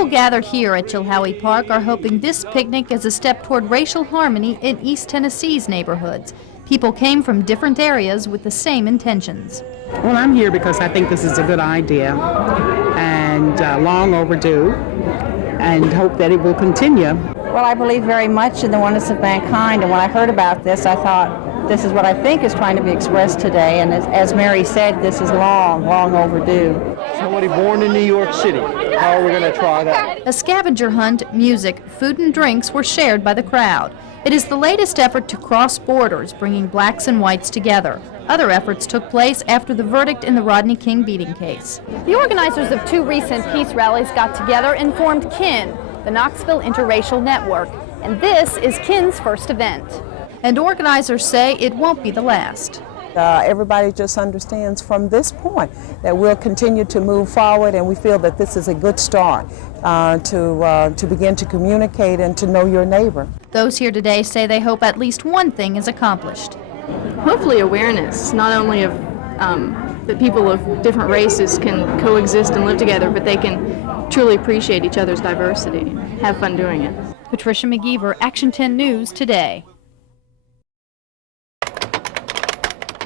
People gathered here at Chilhowie Park are hoping this picnic is a step toward racial harmony in East Tennessee's neighborhoods. People came from different areas with the same intentions. Well, I'm here because I think this is a good idea and long overdue, and hope that it will continue. Well, I believe very much in the oneness of mankind, and when I heard about this, I thought, this is what I think is trying to be expressed today, and as Mary said, this is long, long overdue. Somebody born in New York City. How are we going to try that? A scavenger hunt, music, food and drinks were shared by the crowd. It is the latest effort to cross borders, bringing blacks and whites together. Other efforts took place after the verdict in the Rodney King beating case. The organizers of 2 recent peace rallies got together and formed KIN, the Knoxville Interracial Network, and this is KIN's first event. And organizers say it won't be the last. Everybody just understands from this point that we'll continue to move forward, and we feel that this is a good start to begin to communicate and to know your neighbor. Those here today say they hope at least one thing is accomplished. Hopefully awareness, not only of that people of different races can coexist and live together, but they can truly appreciate each other's diversity and have fun doing it. Patricia McGeever, Action 10 News Today.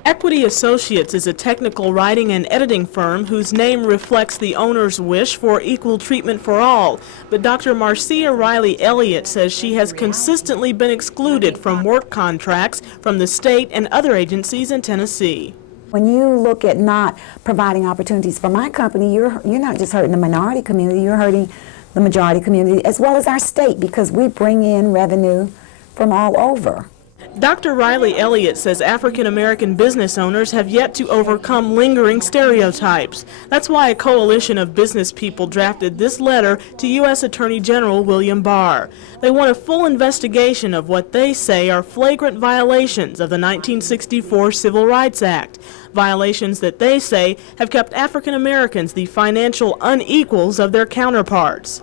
Equity Associates is a technical writing and editing firm whose name reflects the owner's wish for equal treatment for all. But Dr. Marcia Riley Elliott says she has consistently been excluded from work contracts from the state and other agencies in Tennessee. When you look at not providing opportunities for my company, you're not just hurting the minority community, you're hurting the majority community as well as our state, because we bring in revenue from all over. Dr. Riley Elliott says African American business owners have yet to overcome lingering stereotypes. That's why a coalition of business people drafted this letter to U.S. Attorney General William Barr. They want a full investigation of what they say are flagrant violations of the 1964 Civil Rights Act. Violations that they say have kept African Americans the financial unequals of their counterparts.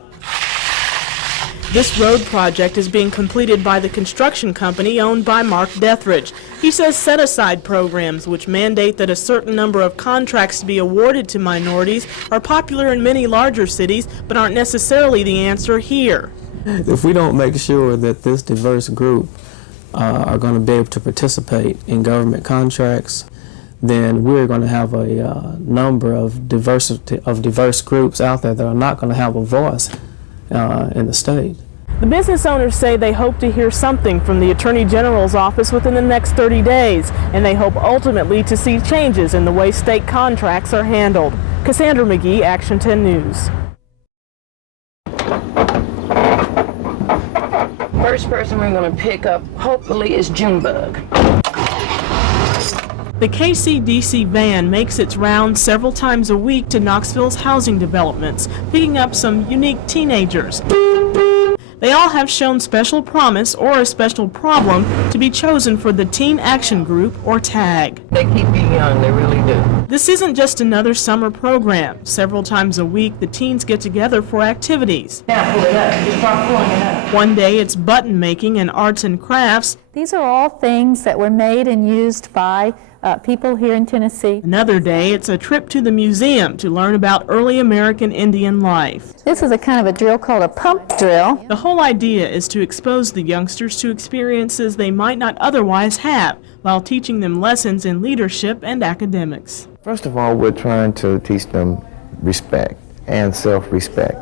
This road project is being completed by the construction company owned by Mark Dethridge. He says set-aside programs which mandate that a certain number of contracts be awarded to minorities are popular in many larger cities, but aren't necessarily the answer here. If we don't make sure that this diverse group are going to be able to participate in government contracts, then we're going to have a number of diverse groups out there that are not going to have a voice in the state. The business owners say they hope to hear something from the Attorney General's office within the next 30 days, and they hope ultimately to see changes in the way state contracts are handled. Cassandra McGee, Action 10 News. First person we're going to pick up, hopefully, is Junebug. The KCDC van makes its rounds several times a week to Knoxville's housing developments, picking up some unique teenagers. They all have shown special promise or a special problem to be chosen for the Teen Action Group, or TAG. They keep you young, they really do. This isn't just another summer program. Several times a week, the teens get together for activities. Now pull it up, just start pulling it up. One day it's button making and arts and crafts. These are all things that were made and used by people here in Tennessee. Another day, it's a trip to the museum to learn about early American Indian life. This is a kind of a drill called a pump drill. The whole idea is to expose the youngsters to experiences they might not otherwise have, while teaching them lessons in leadership and academics. First of all, we're trying to teach them respect and self-respect.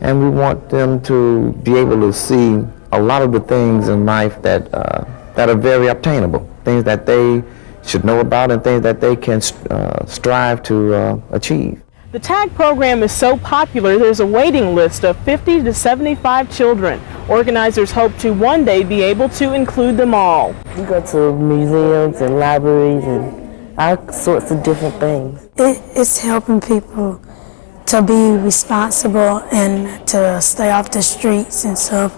And we want them to be able to see a lot of the things in life that are very obtainable, things that they should know about and things that they can strive to achieve. The TAG program is so popular, there's a waiting list of 50 to 75 children. Organizers hope to one day be able to include them all. We go to museums and libraries and all sorts of different things. It's helping people to be responsible and to stay off the streets and stuff.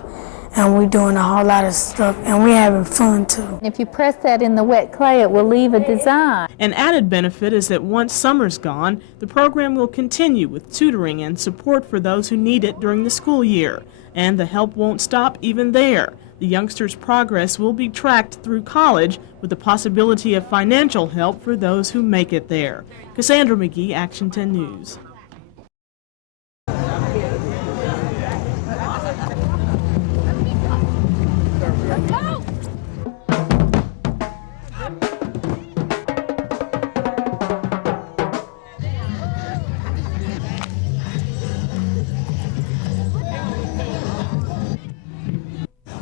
And we're doing a whole lot of stuff, and we're having fun too. If you press that in the wet clay, it will leave a design. An added benefit is that once summer's gone, the program will continue with tutoring and support for those who need it during the school year. And the help won't stop even there. The youngsters' progress will be tracked through college with the possibility of financial help for those who make it there. Cassandra McGee, Action 10 News.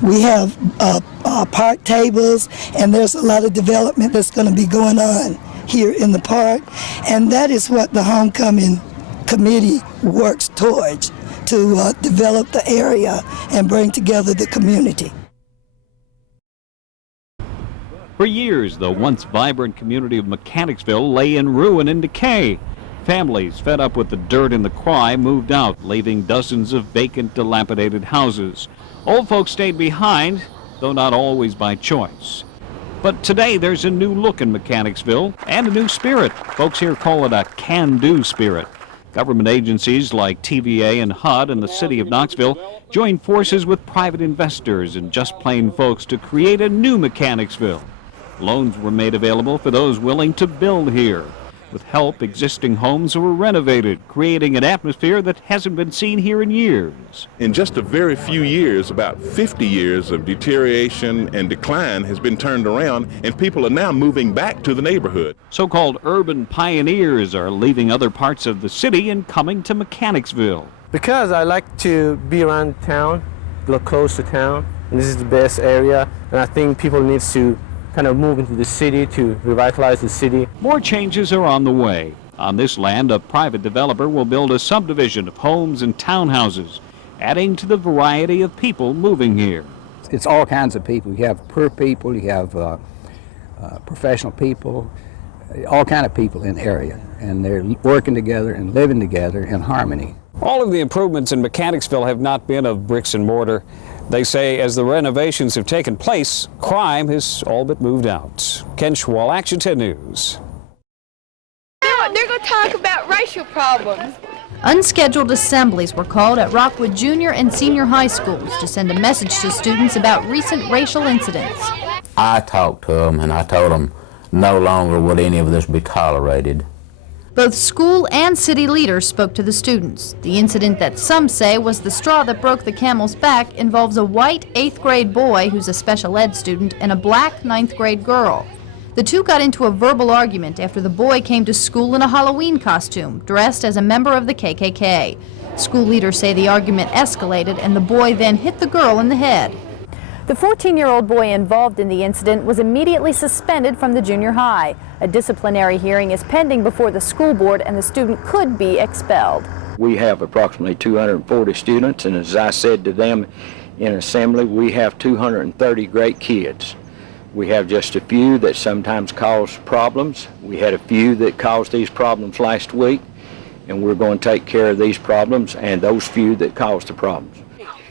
We have park tables, and there's a lot of development that's going to be going on here in the park, and that is what the homecoming committee works towards, to develop the area and bring together the community. For years, the once vibrant community of Mechanicsville lay in ruin and decay. Families fed up with the dirt and the crime moved out, leaving dozens of vacant, dilapidated houses. Old folks stayed behind, though not always by choice. But today there's a new look in Mechanicsville and a new spirit. Folks here call it a can-do spirit. Government agencies like TVA and HUD and the city of Knoxville joined forces with private investors and just plain folks to create a new Mechanicsville. Loans were made available for those willing to build here. With help, existing homes were renovated, creating an atmosphere that hasn't been seen here in years. In just a very few years, about 50 years of deterioration and decline has been turned around, and people are now moving back to the neighborhood. So-called urban pioneers are leaving other parts of the city and coming to Mechanicsville. Because I like to be around town, look close to town, and this is the best area, and I think people need to kind of move into the city to revitalize the city. More changes are on the way. On this land, a private developer will build a subdivision of homes and townhouses, adding to the variety of people moving here. It's all kinds of people. You have poor people, you have professional people, all kind of people in the area, and they're working together and living together in harmony. All of the improvements in Mechanicsville have not been of bricks and mortar. They say as the renovations have taken place, crime has all but moved out. Ken Schwal, Action 10 News. They're going to talk about racial problems. Unscheduled assemblies were called at Rockwood Junior and Senior High Schools to send a message to students about recent racial incidents. I talked to them and I told them no longer would any of this be tolerated. Both school and city leaders spoke to the students. The incident that some say was the straw that broke the camel's back involves a white 8th grade boy who's a special ed student and a black 9th grade girl. The two got into a verbal argument after the boy came to school in a Halloween costume, dressed as a member of the KKK. School leaders say the argument escalated and the boy then hit the girl in the head. The 14-year-old boy involved in the incident was immediately suspended from the junior high. A disciplinary hearing is pending before the school board and the student could be expelled. We have approximately 240 students, and as I said to them in assembly, we have 230 great kids. We have just a few that sometimes cause problems. We had a few that caused these problems last week, and we're going to take care of these problems and those few that caused the problems.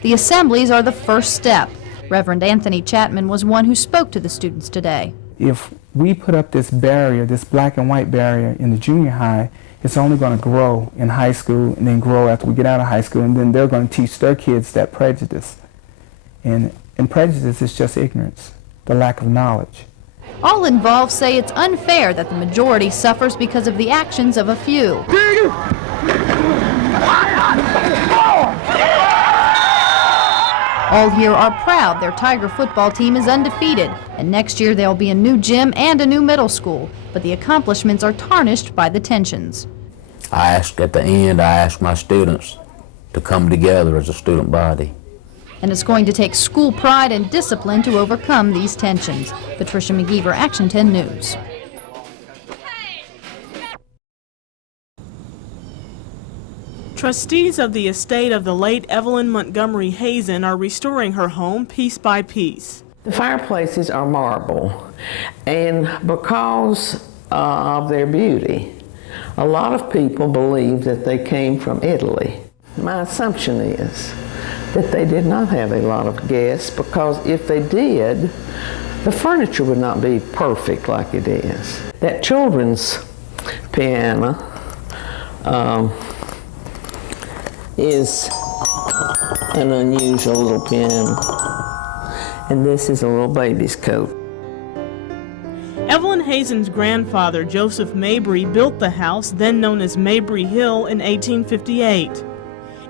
The assemblies are the first step. Reverend Anthony Chapman was one who spoke to the students today. If we put up this barrier, this black and white barrier in the junior high, it's only going to grow in high school and then grow after we get out of high school, and then they're going to teach their kids that prejudice. And prejudice is just ignorance, the lack of knowledge. All involved say it's unfair that the majority suffers because of the actions of a few. All here are proud their Tiger football team is undefeated, and next year there'll be a new gym and a new middle school, but the accomplishments are tarnished by the tensions. At the end, I asked my students to come together as a student body. And it's going to take school pride and discipline to overcome these tensions. Patricia McGeever, Action 10 News. Trustees of the estate of the late Evelyn Montgomery Hazen are restoring her home piece by piece. The fireplaces are marble, and because of their beauty, a lot of people believe that they came from Italy. My assumption is that they did not have a lot of guests, because if they did, the furniture would not be perfect like it is. That children's piano is an unusual little piano, and this is a little baby's coat. Evelyn Hazen's grandfather, Joseph Mabry, built the house, then known as Mabry Hill, in 1858.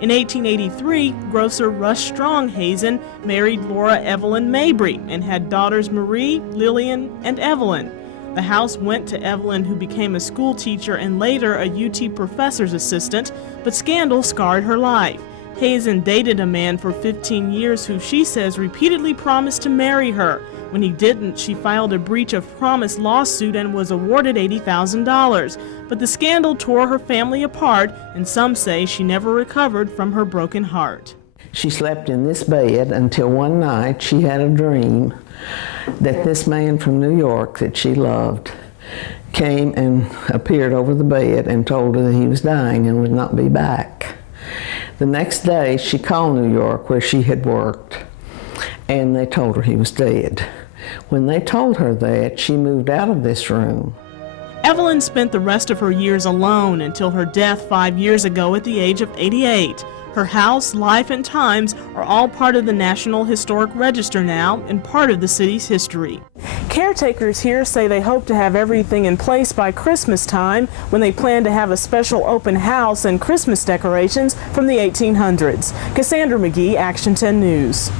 In 1883, grocer Rush Strong Hazen married Laura Evelyn Mabry and had daughters Marie, Lillian, and Evelyn. The house went to Evelyn, who became a school teacher and later a UT professor's assistant, but scandal scarred her life. Hazen dated a man for 15 years who she says repeatedly promised to marry her. When he didn't, she filed a breach of promise lawsuit and was awarded $80,000. But the scandal tore her family apart, and some say she never recovered from her broken heart. She slept in this bed until one night she had a dream that this man from New York that she loved came and appeared over the bed and told her that he was dying and would not be back. The next day she called New York where she had worked, and they told her he was dead. When they told her that, she moved out of this room. Evelyn spent the rest of her years alone until her death 5 years ago at the age of 88. Her house, life, and times are all part of the National Historic Register now and part of the city's history. Caretakers here say they hope to have everything in place by Christmas time, when they plan to have a special open house and Christmas decorations from the 1800s. Cassandra McGee, Action 10 News.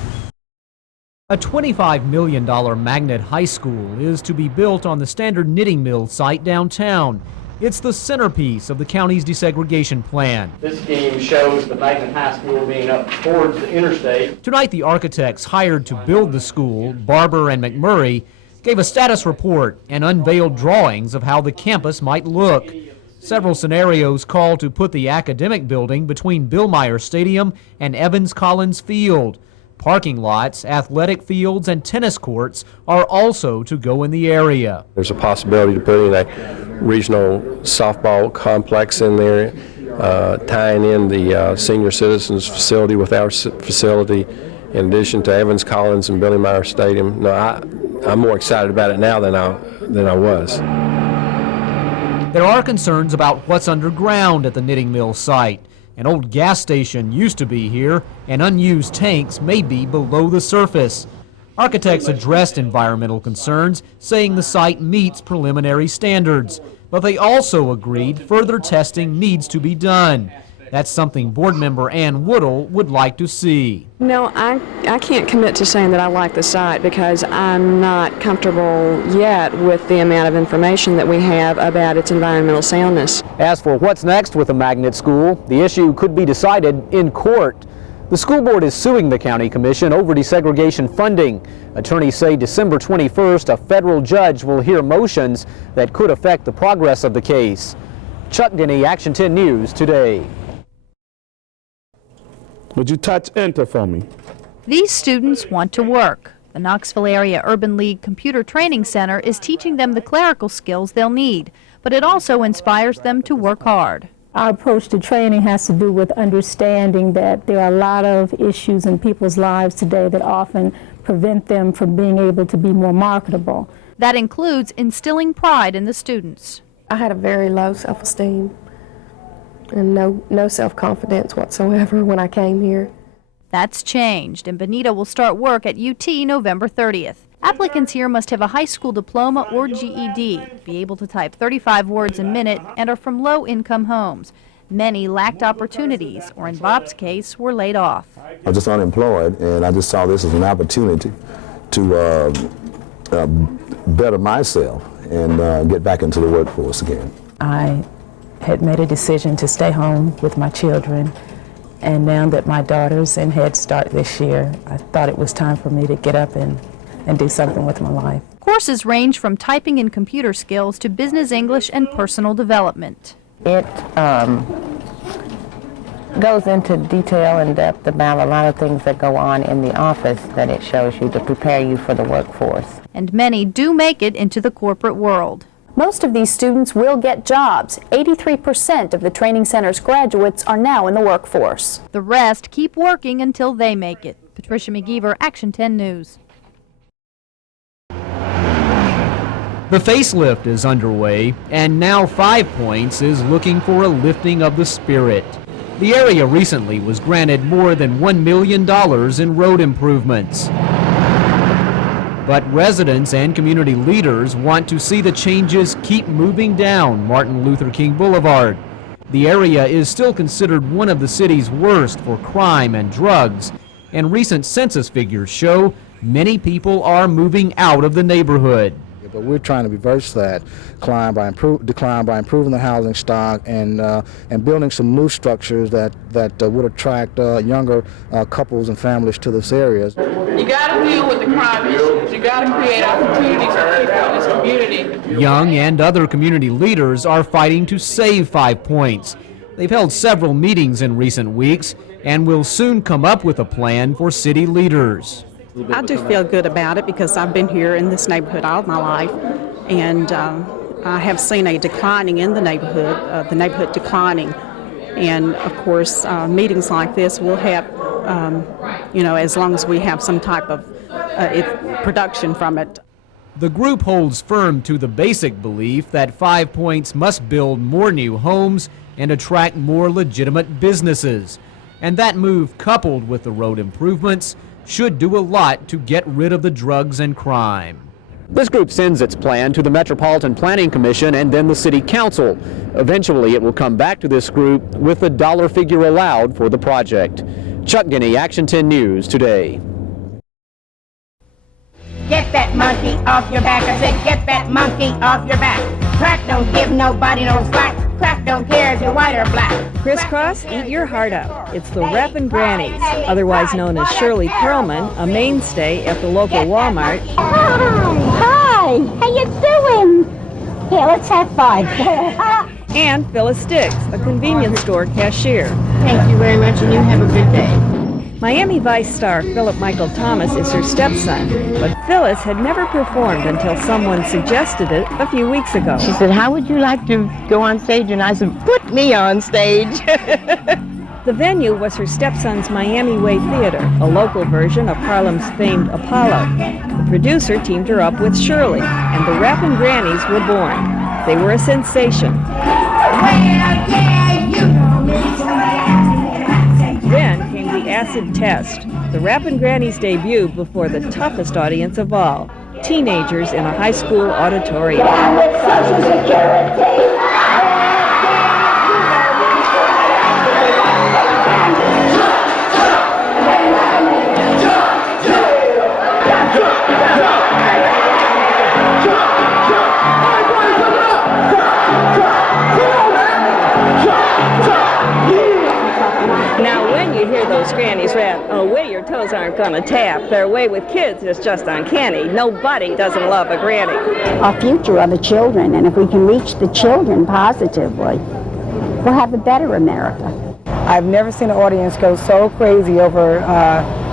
A $25 million magnet high school is to be built on the Standard Knitting Mill site downtown. It's the centerpiece of the county's desegregation plan. This scheme shows the Magnet High School being up towards the interstate. Tonight, the architects hired to build the school, Barber and McMurray, gave a status report and unveiled drawings of how the campus might look. Several scenarios call to put the academic building between Bill Meyer Stadium and Evans Collins Field. Parking lots, athletic fields, and tennis courts are also to go in the area. There's a possibility to put in a regional softball complex in there, tying in the senior citizens facility with our facility, in addition to Evans Collins and Billy Meyer Stadium. No, I'm more excited about it now than I was. There are concerns about what's underground at the Knitting Mill site. An old gas station used to be here, and unused tanks may be below the surface. Architects addressed environmental concerns, saying the site meets preliminary standards, but they also agreed further testing needs to be done. That's something board member Ann Woodall would like to see. No, I can't commit to saying that I like the site because I'm not comfortable yet with the amount of information that we have about its environmental soundness. As for what's next with the magnet school, the issue could be decided in court. The school board is suing the county commission over desegregation funding. Attorneys say December 21st, a federal judge will hear motions that could affect the progress of the case. Chuck Denny, Action 10 News Today. Would you touch enter for me? These students want to work. The Knoxville Area Urban League Computer Training Center is teaching them the clerical skills they'll need, but it also inspires them to work hard. Our approach to training has to do with understanding that there are a lot of issues in people's lives today that often prevent them from being able to be more marketable. That includes instilling pride in the students. I had a very low self-esteem and no self-confidence whatsoever when I came here. That's changed, and Benita will start work at UT November 30th. Applicants here must have a high school diploma or GED, be able to type 35 words a minute, and are from low-income homes. Many lacked opportunities, or in Bob's case, were laid off. I was just unemployed, and I just saw this as an opportunity to better myself and get back into the workforce again. I had made a decision to stay home with my children, and now that my daughter's in Head Start this year, I thought it was time for me to get up and do something with my life. Courses range from typing and computer skills to business English and personal development. It goes into detail and depth about a lot of things that go on in the office that it shows you to prepare you for the workforce. And many do make it into the corporate world. Most of these students will get jobs. 83% of the training center's graduates are now in the workforce. The rest keep working until they make it. Patricia McGeever, Action 10 News. The facelift is underway, and now 5 Points is looking for a lifting of the spirit. The area recently was granted more than $1 million in road improvements. But residents and community leaders want to see the changes keep moving down Martin Luther King Boulevard. The area is still considered one of the city's worst for crime and drugs, and recent census figures show many people are moving out of the neighborhood. But we're trying to reverse that decline by improving the housing stock and building some new structures that would attract younger couples and families to this area. You got to deal with the crime issues. You got to create opportunities for people in this community. Young and other community leaders are fighting to save 5 Points. They've held several meetings in recent weeks and will soon come up with a plan for city leaders. I do feel good about it because I've been here in this neighborhood all my life, and I have seen a declining in the neighborhood declining. And of course, meetings like this will help, as long as we have some type of production from it. The group holds firm to the basic belief that 5 Points must build more new homes and attract more legitimate businesses. And that move, coupled with the road improvements, should do a lot to get rid of the drugs and crime. This group sends its plan to the Metropolitan Planning Commission and then the City Council. Eventually, it will come back to this group with the dollar figure allowed for the project. Chuck Guinea, Action 10 News Today. Get that monkey off your back. I said, get that monkey off your back. Crack don't give nobody no slack. Crack don't care if you're white or black. Crisscross, eat your heart out. It's the Rappin' Grannies, otherwise known as Shirley Perlman, a mainstay at the local Walmart. Hi, how you doing? Here, let's have 5. And Phyllis Stiggs, a convenience store cashier. Thank you very much, and you have a good day. Miami Vice star Philip Michael Thomas is her stepson, but Phyllis had never performed until someone suggested it a few weeks ago. She said, how would you like to go on stage? And I said, put me on stage. The venue was her stepson's Miami Way Theater, a local version of Harlem's famed Apollo. The producer teamed her up with Shirley, and the Rappin' Grannies were born. They were a sensation. Then came the acid test. The Rappin' Grannies debuted before the toughest audience of all, teenagers in a high school auditorium. Now, when you hear those grannies rap, away your toes aren't gonna tap. Their way with kids is just uncanny. Nobody doesn't love a granny. Our future are the children, and if we can reach the children positively, we'll have a better America. I've never seen an audience go so crazy over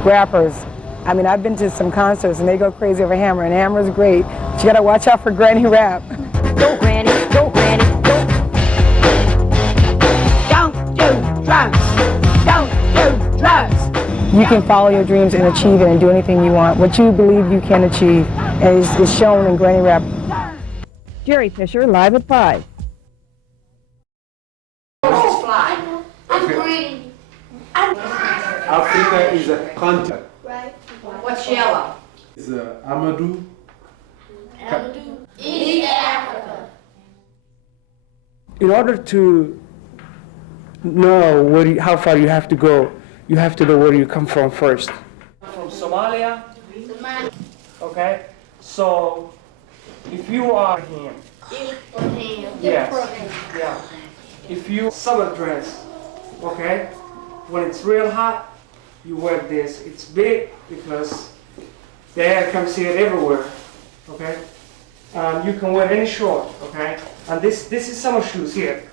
rappers. I mean, I've been to some concerts and they go crazy over Hammer, and Hammer's great, but you gotta watch out for granny rap. Go, Granny, go, Granny, go. Don't do drugs. Don't do drugs. You can follow your dreams and achieve it and do anything you want. What you believe you can achieve is shown in granny rap. Jerry Fisher, live at 5. Africa is a continent. Right. What's yellow? It's Amadou. East Africa. In order to know how far you have to go, you have to know where you come from first. From Somalia. Okay. So if you are him. Yes. Yeah. If you summer dress, okay, when it's real hot, you wear this. It's big because the air comes here everywhere, okay? You can wear any short, okay? And this is summer shoes here.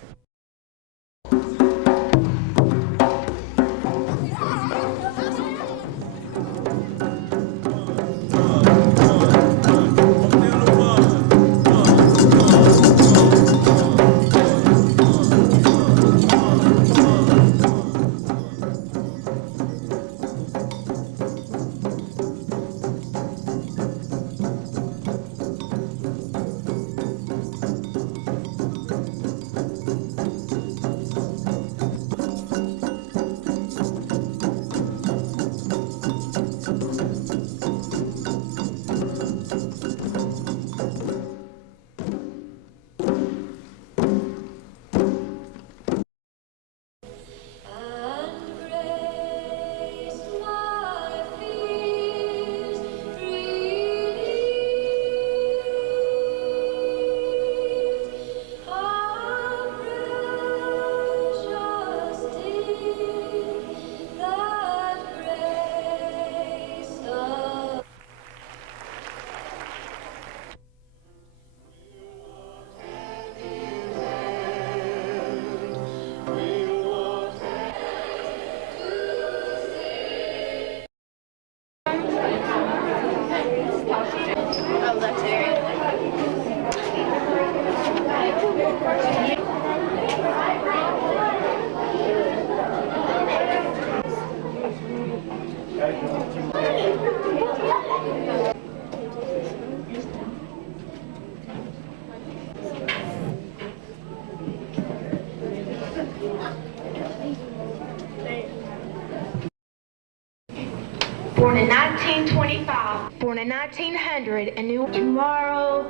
Born in 1925, born in 1900, and knew tomorrow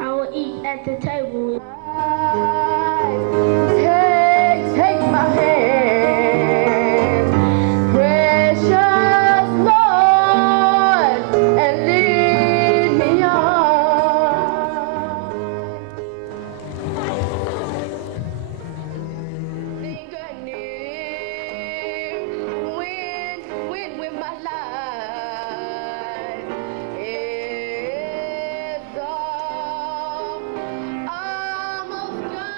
I will eat at the table. Take my hand, precious Lord, and lead me on. Finger near, win with my life is almost gone.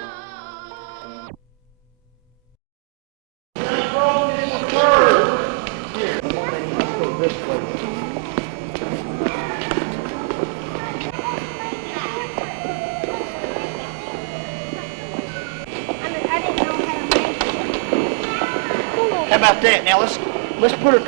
How about that? Now let's put her.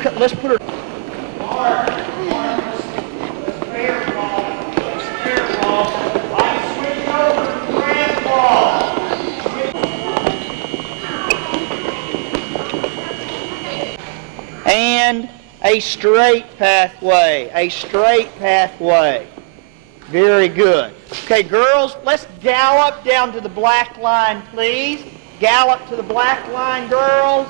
And a straight pathway, a straight pathway. Very good. Okay, girls, let's gallop down to the black line, please. Gallop to the black line, girls.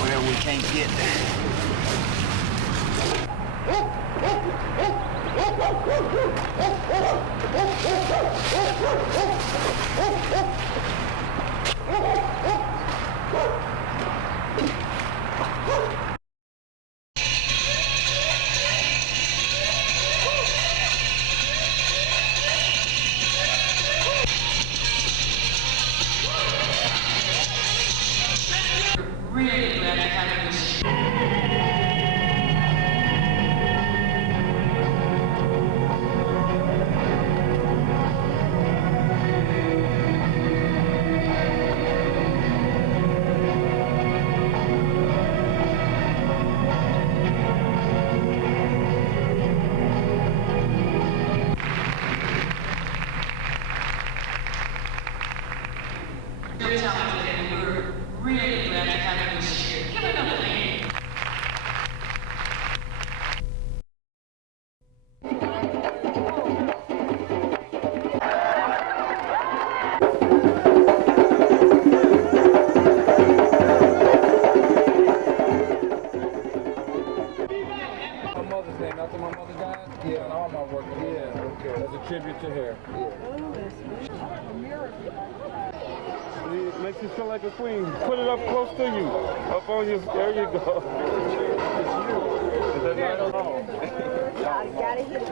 Well, we can't get Really glad to have you. Really glad to have you here. Give another hand. Mother's Day, after my mother died? Yeah, and all my work. Yeah, okay. As a tribute to her. It makes you feel like a queen. Put it up close to you. Up on you. There you go. It's you. Is that right or wrong? I gotta hit it.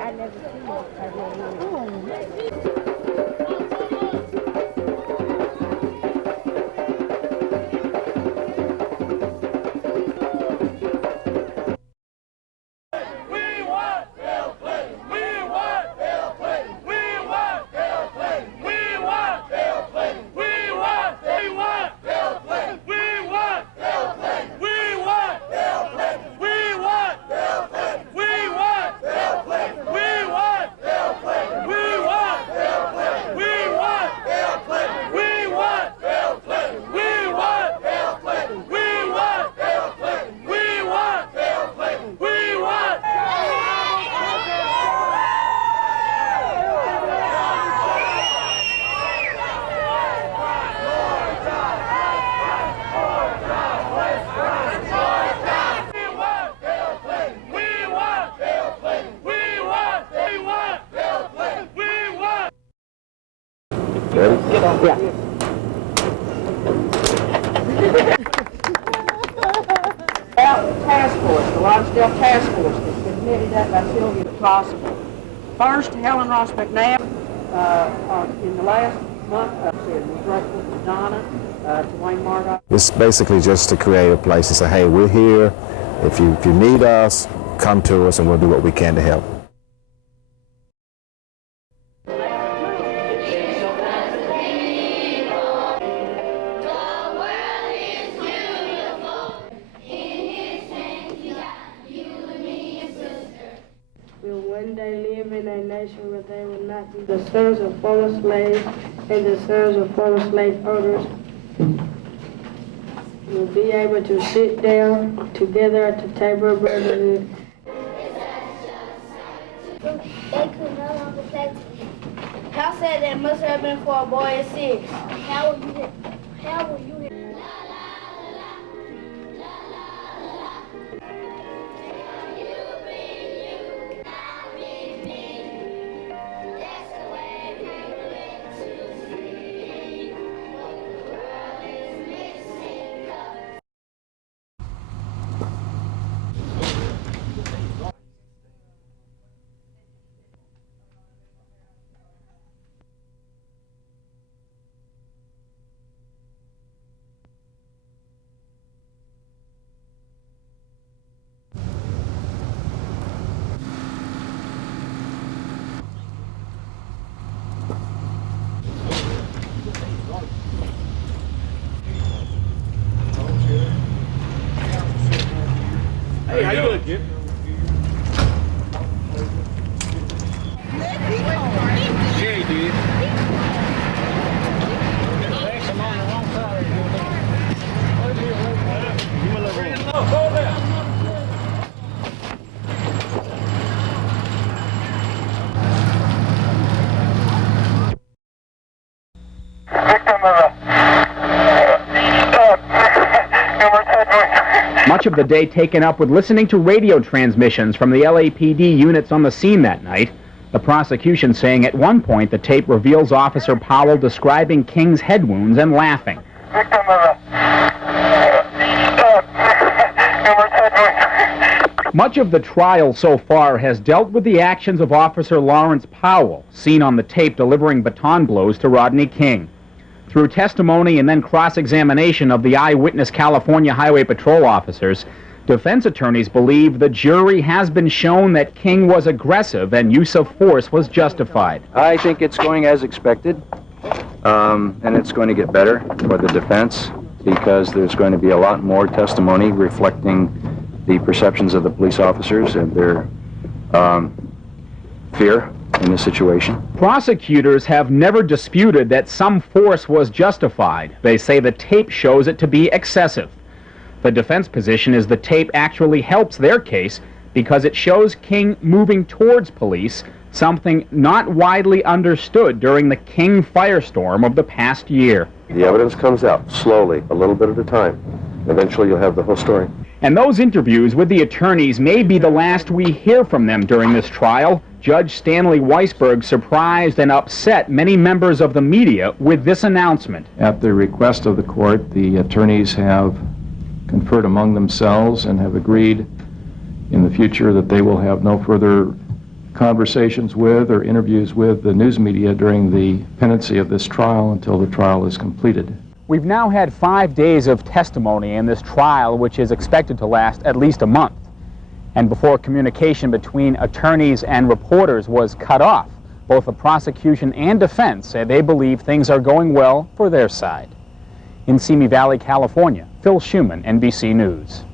I never seen it. We want Ready? Yeah. Task force, the Lonsdale Task Force that's been headed up by Sylvia Possible. First, Helen Ross McNabb, in the last month, was working with Donna, to Wayne Murdoch. It's basically just to create a place to say, hey, we're here. If you need us, come to us and we'll do what we can to help. One day live in a nation where they will not be the sons of former slaves and the sons of former slave owners. We'll be able to sit down together at the table of brotherhood. They could no longer play together. How sad that must have been for a boy at 6. How were you here? Hey, how you doing, kid? Yeah, he did. Thanks, I'm on the wrong side. Give me a little room. Go there. Much of the day taken up with listening to radio transmissions from the LAPD units on the scene that night. The prosecution saying at one point the tape reveals Officer Powell describing King's head wounds and laughing. Much of the trial so far has dealt with the actions of Officer Lawrence Powell, seen on the tape delivering baton blows to Rodney King. Through testimony and then cross-examination of the eyewitness California Highway Patrol officers, defense attorneys believe the jury has been shown that King was aggressive and use of force was justified. I think it's going as expected, and it's going to get better for the defense because there's going to be a lot more testimony reflecting the perceptions of the police officers and their fear in this situation. Prosecutors have never disputed that some force was justified. They say the tape shows it to be excessive. The defense position is the tape actually helps their case because it shows King moving towards police, something not widely understood during the King firestorm of the past year. The evidence comes out slowly, a little bit at a time. Eventually you'll have the whole story. And those interviews with the attorneys may be the last we hear from them during this trial. Judge Stanley Weisberg surprised and upset many members of the media with this announcement. At the request of the court, the attorneys have conferred among themselves and have agreed in the future that they will have no further conversations with or interviews with the news media during the pendency of this trial until the trial is completed. We've now had 5 days of testimony in this trial, which is expected to last at least a month. And before communication between attorneys and reporters was cut off, both the prosecution and defense say they believe things are going well for their side. In Simi Valley, California, Phil Schuman, NBC News.